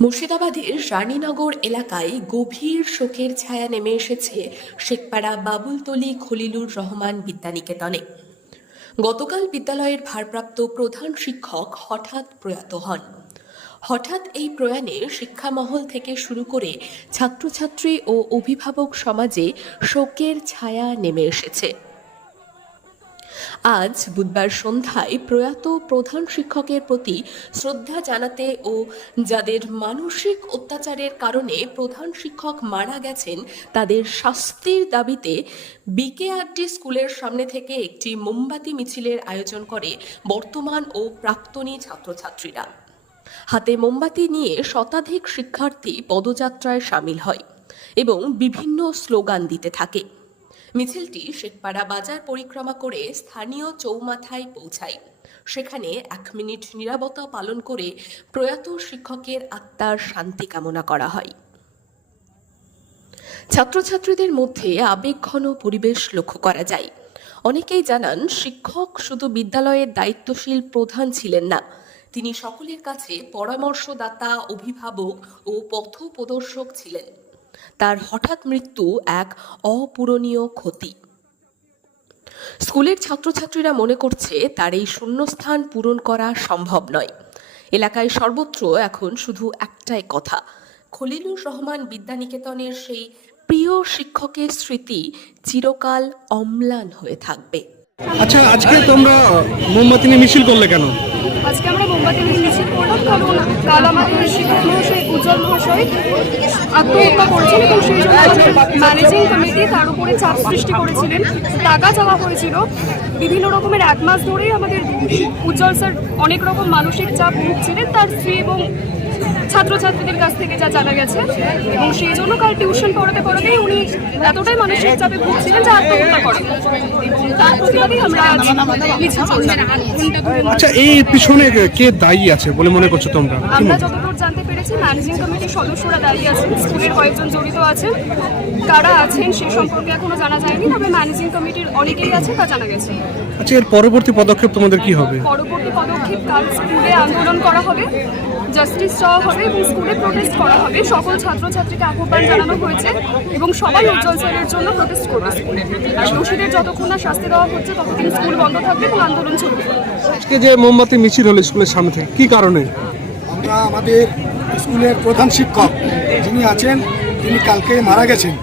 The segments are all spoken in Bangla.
মুর্শিদাবাদের রানীনগর এলাকায় গভীর শোকের ছায়া নেমে এসেছে শেখপাড়া বাবুলতলি খলিলুর রহমান বিদ্যানিকেতনে। গতকাল বিদ্যালয়ের ভারপ্রাপ্ত প্রধান শিক্ষক হঠাৎ প্রয়াত হন। হঠাৎ এই প্রয়াণে শিক্ষামহল থেকে শুরু করে ছাত্রছাত্রী ও অভিভাবক সমাজে শোকের ছায়া নেমে এসেছে। আজ বুধবার সন্ধ্যায় প্রয়াত প্রধান শিক্ষকের প্রতি শ্রদ্ধা জানাতে ও যাদের মানসিক অত্যাচারের কারণে প্রধান শিক্ষক মারা গেছেন, তাদের শাস্তির দাবিতে বিকেআরটি স্কুলের সামনে থেকে একটি মোমবাতি মিছিলের আয়োজন করে বর্তমান ও প্রাক্তনী ছাত্রছাত্রীরা। হাতে মোমবাতি নিয়ে শতাধিক শিক্ষার্থী পদযাত্রায় সামিল হয় এবং বিভিন্ন স্লোগান দিতে থাকে। মিছিলটি শেখপাড়া বাজার পরিক্রমা করে স্থানীয় চৌমাথায় পৌঁছায়। সেখানে এক মিনিট নীরবতা পালন করে প্রয়াত শিক্ষকের আত্মার শান্তি কামনা করা হয়। ছাত্রছাত্রীদের মধ্যে আবেগঘন পরিবেশ লক্ষ্য করা যায়। অনেকেই জানান, শিক্ষক শুধু বিদ্যালয়ের দায়িত্বশীল প্রধান ছিলেন না, তিনি সকলের কাছে পরামর্শদাতা, অভিভাবক ও পথপ্রদর্শক ছিলেন। তার হঠাৎ মৃত্যু এক অপূরণীয় ক্ষতি। স্কুলের ছাত্রছাত্রীরা মনে করছে তার এই শূন্যস্থান পূরণ করা সম্ভব নয়। এলাকায় সর্বত্র এখন শুধু একটাই কথা খলিলুর রহমান বিদ্যানিকেতনের সেই প্রিয় শিক্ষকের স্মৃতি চিরকাল অম্লান হয়ে থাকবে। আচ্ছা আজকে তোমরা মোমবাতি নিয়ে মিছিল করলে কেন? আজকে আমরা মোমবাতি করলাম কারণ কাল আমাদের মহাশয় উজ্জ্বল মহাশয় আত্মহত্যা করেছেন এবং সেই ম্যানেজিং কমিটি তার উপরে চাপ সৃষ্টি করেছিলেন। টাকা চাওয়া হয়েছিল। বিভিন্ন রকমের এক মাস ধরেই আমাদের উজ্জ্বল স্যার অনেক রকম মানসিক চাপ ভুগছিলেন। তার স্ত্রী এবং ছাত্রছাত্রীদের কাছ থেকে যা জানা গেছে এবং সেই জন্য কাল টিউশন পড়াতে পড়াতেই উনি এতটাই মানসিক চাপে ভুগছিলেন যে আত্মহত্যা করেন। তার প্রতিবাদেই আমরা আজ মিছিল করলাম আচ্ছা এই পিছনে কে দায়ী আছে বলে মনে করছ তোমরা? আমরা যতদূর জানতে পেরেছি ম্যানেজিং কমিটির সদস্যরা দাঁড়িয়ে আছেন স্কুলের কয়েকজন জড়িত আছেন। কারা আছেন সে সম্পর্কে এখনও জানা যায়নি তবে ম্যানেজিং কমিটির অনেকেই আছে তা জানা গেছে। আচ্ছা এর পরবর্তী পদক্ষেপ তোমাদের কি হবে? পরবর্তী পদক্ষেপ কাল স্কুলে আন্দোলন করা হবে জাস্টিস চাওয়া হবে এবং স্কুলে প্রোটেস্ট করা হবে। সকল ছাত্রছাত্রীকে আহ্বান জানানো হয়েছে এবং সবাই উজ্জ্বল স্যারের জন্য প্রোটেস্ট করবে স্কুলে। আর দোষীদের যতক্ষণ না শাস্তি দেওয়া হচ্ছে ততদিন স্কুল বন্ধ থাকবে এবং আন্দোলন চলবে। আজকে যে মোমবাতি মিছিল হলো স্কুলের সামনে থেকে কি কারণে? আমরা আমাদের স্কুলের প্রধান শিক্ষক যিনি আছেন, তিনি কালকে মারা গেছেন।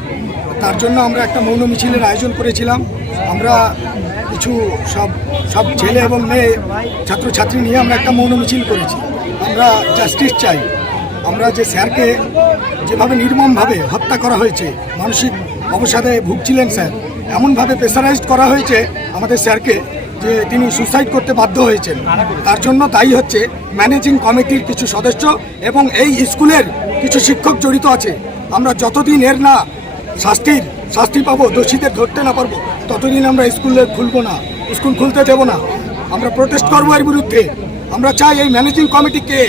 তার জন্য আমরা একটা মৌন মিছিলের আয়োজন করেছিলাম। আমরা কিছু সব সব ছেলে এবং মেয়ে, ছাত্রছাত্রী নিয়ে আমরা একটা মৌন মিছিল করেছি। আমরা জাস্টিস চাই। আমরা যে স্যারকে যেভাবে নির্মমভাবে হত্যা করা হয়েছে, মানসিক অবসাদে ভুগছিলেন স্যার, এমনভাবে প্রেসারাইজড করা হয়েছে আমাদের স্যারকে যে তিনি সুসাইড করতে বাধ্য হয়েছেন। তার জন্য দায়ী হচ্ছে ম্যানেজিং কমিটির কিছু সদস্য এবং এই স্কুলের কিছু শিক্ষক জড়িত আছে। আমরা যতদিন এর না শাস্তির শাস্তি পাবো দোষীদের ধরতে না পারব ততদিন আমরা স্কুলে খুলবো না স্কুল খুলতে দেবো না। আমরা প্রোটেস্ট করব এর বিরুদ্ধে। আমরা চাই এই ম্যানেজিং কমিটি কে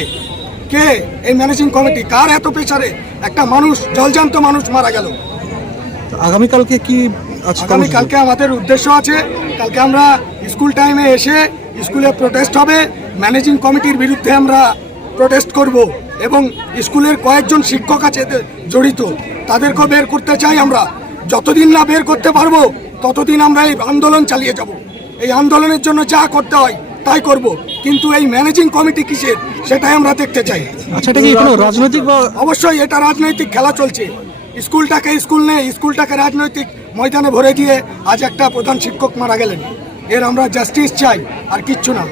কে এই ম্যানেজিং কমিটি কার এত পেছারে একটা মানুষ জলজান্ত মানুষ মারা গেল? আগামীকালকে কি আগামীকালকে আমাদের উদ্দেশ্য আছে কালকে আমরা স্কুল টাইমে এসে স্কুলে প্রোটেস্ট হবে। ম্যানেজিং কমিটির বিরুদ্ধে আমরা প্রোটেস্ট করব এবং স্কুলের কয়েকজন শিক্ষক আছে জড়িত তাদেরকেও বের করতে চাই আমরা। যতদিন না বের করতে পারব ততদিন আমরা এই আন্দোলন চালিয়ে যাব। এই আন্দোলনের জন্য যা করতে হয় তাই করব। কিন্তু এই ম্যানেজিং কমিটি কিসের সেটাই আমরা দেখতে চাই। আচ্ছা এটা কি কোনো রাজনৈতিক অবশ্যই এটা রাজনৈতিক খেলা চলছে। স্কুলটাকে স্কুল নেই স্কুলটাকে রাজনৈতিক ময়দানে ভরে দিয়ে আজ একটা প্রধান শিক্ষক মারা গেলেন। এর আমরা জাস্টিস চাই আর কিচ্ছু না।